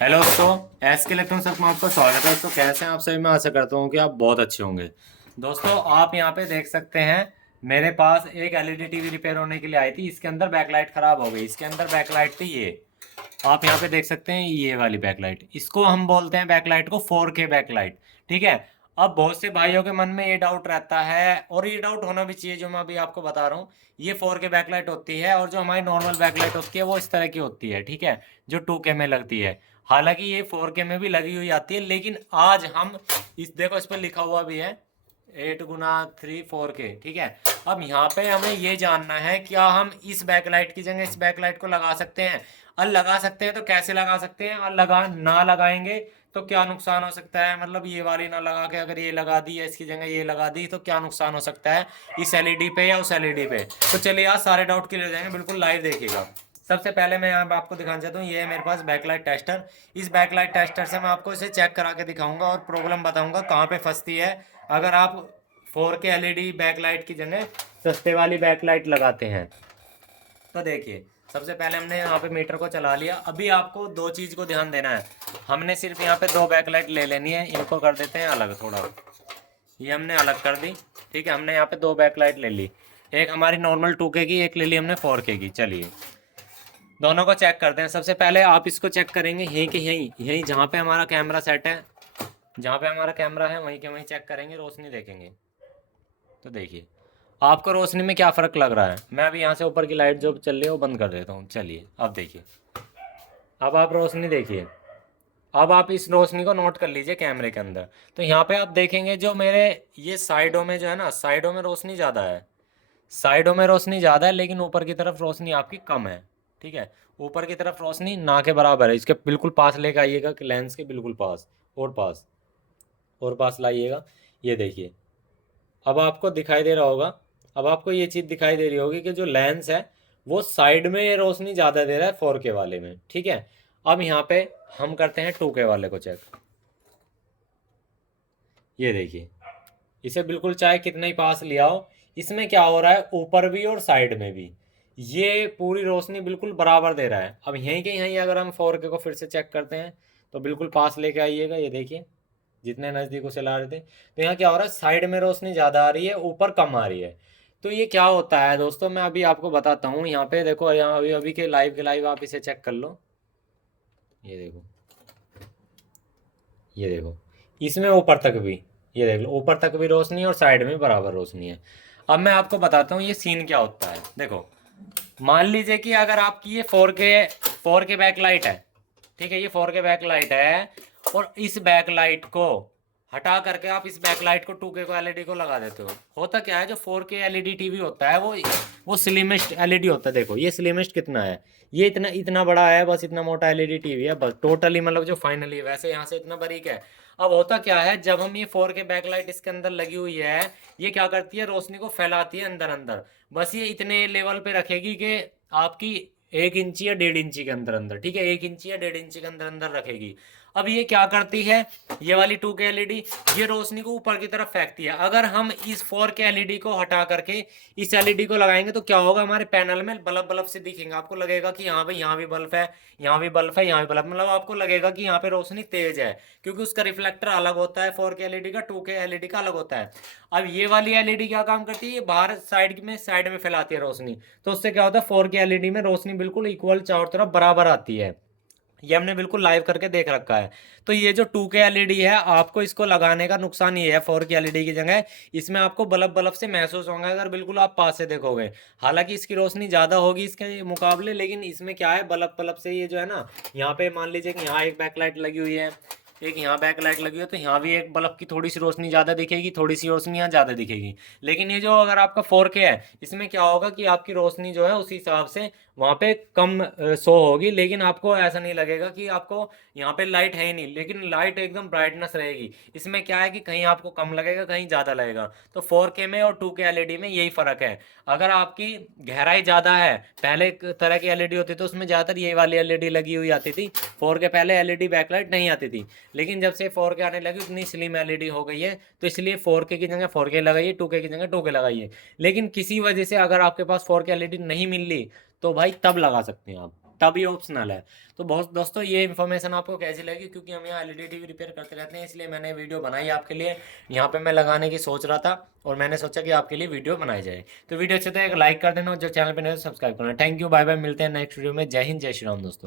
Hello दोस्तों, S के electronics में आपका स्वागत है। दोस्तों कैसे हैं आप सभी? मैं आशा करता हूँ कि आप बहुत अच्छे होंगे। दोस्तों आप यहाँ पे देख सकते हैं, मेरे पास एक एलईडी टीवी रिपेयर होने के लिए आई थी। इसके अंदर बैकलाइट खराब हो गई। इसके अंदर बैकलाइट थी ये, आप यहाँ पे देख सकते हैं, ये वाली बैकलाइट। इसको हम बोलते हैं बैकलाइट को 4K बैकलाइट। ठीक है। अब बहुत से भाइयों के मन में ये डाउट रहता है, और ये डाउट होना भी चाहिए, जो मैं अभी आपको बता रहा हूँ। ये 4K बैकलाइट होती है, और जो हमारी नॉर्मल बैकलाइट होती है वो इस तरह की होती है। ठीक है, जो 2K में लगती है। हालांकि ये 4K में भी लगी हुई आती है, लेकिन आज हम इस देखो, इस पर लिखा हुआ भी है 8x3 4K। ठीक है। अब यहाँ पे हमें ये जानना है, क्या हम इस बैकलाइट की जगह इस बैकलाइट को लगा सकते हैं? और लगा सकते हैं तो कैसे लगा सकते हैं? और लगा ना लगाएंगे तो क्या नुकसान हो सकता है? मतलब ये वाली ना लगा के अगर ये लगा दी या इसकी जगह ये लगा दी तो क्या नुकसान हो सकता है इस एलईडी पे या उस एलईडी पे? तो चलिए आज सारे डाउट क्लियर हो जाएंगे, बिल्कुल लाइव देखिएगा। सबसे पहले मैं यहाँ पे आपको दिखाना चाहता हूँ, ये है मेरे पास बैकलाइट टेस्टर। इस बैकलाइट टेस्टर से मैं आपको इसे चेक करा के दिखाऊंगा और प्रॉब्लम बताऊंगा कहाँ पे फंसती है। अगर आप 4K एलईडी बैकलाइट की जगह सस्ते वाली बैकलाइट लगाते हैं तो देखिए, सबसे पहले हमने यहाँ पे मीटर को चला लिया। अभी आपको दो चीज़ को ध्यान देना है। हमने सिर्फ यहाँ पे दो बैकलाइट ले लेनी है, इनको कर देते हैं अलग थोड़ा। ये हमने अलग कर दी। ठीक है, हमने यहाँ पे दो बैकलाइट ले ली। एक हमारी नॉर्मल 2K की, एक ले ली हमने 4K की। चलिए दोनों को चेक करते हैं। सबसे पहले आप इसको चेक करेंगे यहीं के यहीं यहीं जहाँ पे हमारा कैमरा सेट है, जहाँ पे हमारा कैमरा है वहीं के वहीं चेक करेंगे, रोशनी देखेंगे। तो देखिए आपको रोशनी में क्या फ़र्क लग रहा है। मैं अभी यहाँ से ऊपर की लाइट जो चल रही है वो बंद कर देता हूँ। चलिए अब देखिए, अब आप रोशनी देखिए। अब आप इस रोशनी को नोट कर लीजिए कैमरे के अंदर। तो यहाँ पे आप देखेंगे, जो मेरे ये साइडों में जो है ना, साइडों में रोशनी ज़्यादा है। साइडों में रोशनी ज़्यादा है, लेकिन ऊपर की तरफ रोशनी आपकी कम है। ठीक है, ऊपर की तरफ रोशनी ना के बराबर है। इसके बिल्कुल पास लेकर आइएगा, लेंस के बिल्कुल पास, और पास, और पास लाइएगा। ये देखिए, अब आपको दिखाई दे रहा होगा। अब आपको ये चीज़ दिखाई दे रही होगी कि जो लेंस है वो साइड में रोशनी ज़्यादा दे रहा है 4K वाले में। ठीक है। अब यहाँ पे हम करते हैं 2K वाले को चेक। ये देखिए, इसे बिल्कुल चाहे कितना ही पास लिया हो, इसमें क्या हो रहा है, ऊपर भी और साइड में भी ये पूरी रोशनी बिल्कुल बराबर दे रहा है। अब यहीं के यहीं अगर हम 4K को फिर से चेक करते हैं तो बिल्कुल पास लेके आइएगा। ये देखिए, जितने नज़दीक उसे ला रहे थे, तो यहाँ क्या हो रहा है, साइड में रोशनी ज़्यादा आ रही है, ऊपर कम आ रही है। तो ये क्या होता है दोस्तों, मैं अभी आपको बताता हूँ। यहाँ पे देखो, यहाँ अभी अभी के लाइव आप इसे चेक कर लो। ये देखो, ये देखो, इसमें ऊपर तक भी, ये देख लो, ऊपर तक भी रोशनी है और साइड में बराबर रोशनी है। अब मैं आपको बताता हूँ ये सीन क्या होता है। देखो, मान लीजिए कि अगर आपकी ये 4K बैक लाइट है। ठीक है, ये 4K बैक लाइट है, और इस बैक लाइट को हटा करके आप इस बैक लाइट को 2K को एलईडी को लगा देते हो। होता क्या है, जो 4K एलईडी टीवी होता है वो स्लिमेस्ट एलईडी होता है। देखो ये स्लिमेस्ट कितना है, ये इतना इतना बड़ा है, बस इतना मोटा एलईडी टीवी है बस, टोटली मतलब जो फाइनली, वैसे यहाँ से इतना बारीक है। अब होता क्या है, जब हम ये 4K बैकलाइट इसके अंदर लगी हुई है, ये क्या करती है, रोशनी को फैलाती है अंदर अंदर। बस ये इतने लेवल पे रखेगी कि आपकी 1 इंची या 1.5 इंची के अंदर अंदर, ठीक है, 1 इंची या 1.5 इंची के अंदर अंदर रखेगी। अब ये क्या करती है, ये वाली 2K एलईडी, ये रोशनी को ऊपर की तरफ फेंकती है। अगर हम इस 4K एलईडी को हटा करके इस एलईडी को लगाएंगे तो क्या होगा, हमारे पैनल में बल्ब बल्ब से दिखेंगे। आपको लगेगा कि हाँ भाई, यहाँ भी बल्ब है, यहाँ भी बल्ब है, यहाँ भी बल्ब, मतलब आपको लगेगा कि यहाँ पे रोशनी तेज है, क्योंकि उसका रिफ्लेक्टर अलग होता है 4K एलईडी का, 2K एलईडी का अलग होता है। अब ये वाली एलईडी क्या काम करती है, ये बाहर साइड में फैलाती है रोशनी। तो उससे क्या होता है, 4K एलईडी में रोशनी बिल्कुल इक्वल चारों तरफ बराबर आती है। ये हमने बिल्कुल लाइव करके देख रखा है। तो ये जो 2K एलईडी है, आपको इसको लगाने का नुकसान ये है 4K एलईडी की जगह, इसमें आपको बल्ब बल्ब से महसूस होगा अगर बिल्कुल आप पास से देखोगे। हालांकि इसकी रोशनी ज़्यादा होगी इसके मुकाबले, लेकिन इसमें क्या है, बल्ब बल्ब से ये जो है ना, यहाँ पे मान लीजिए कि यहाँ एक बैकलाइट लगी हुई है, एक यहाँ बैक लाइट लगी है, तो यहाँ भी एक बल्ब की थोड़ी सी रोशनी ज़्यादा दिखेगी, थोड़ी सी रोशनी यहाँ ज़्यादा दिखेगी। लेकिन ये जो अगर आपका 4K है, इसमें क्या होगा कि आपकी रोशनी जो है उस हिसाब से वहाँ पे कम शो होगी, लेकिन आपको ऐसा नहीं लगेगा कि आपको यहाँ पे लाइट है ही नहीं, लेकिन लाइट एकदम ब्राइटनेस रहेगी। इसमें क्या है कि कहीं आपको कम लगेगा, कहीं ज़्यादा लगेगा। तो 4K में और 2K एलईडी में यही फ़र्क है। अगर आपकी गहराई ज़्यादा है, पहले एक तरह की एलईडी होती थी उसमें ज़्यादातर यही वाली एलईडी लगी हुई आती थी। 4K पहले एलईडी बैकलाइट नहीं आती थी, लेकिन जब से 4K आने लगी उतनी स्लिम एलईडी हो गई है, तो इसलिए 4K की जगह 4K लगाइए, 2K की जगह 2K लगाइए। लेकिन किसी वजह से अगर आपके पास 4K एलईडी नहीं मिल रही, तो भाई तब लगा सकते हैं आप। तब ये ऑप्शनल है। तो बहुत दोस्तों ये इन्फॉर्मेशन आपको कैसी लगी, क्योंकि हम यहाँ एलईडी टीवी रिपेयर करते रहते हैं, इसलिए मैंने वीडियो बनाई आपके लिए। यहाँ पे मैं लगाने की सोच रहा था और मैंने सोचा कि आपके लिए वीडियो बनाई जाए। तो वीडियो अच्छे तो एक लाइक कर देना और जो चैनल पर नहीं सब्सक्राइब करना। थैंक यू, बाय बाय, मिलते हैं नेक्स्ट वीडियो में। जय हिंद, जय श्री राम दोस्तों।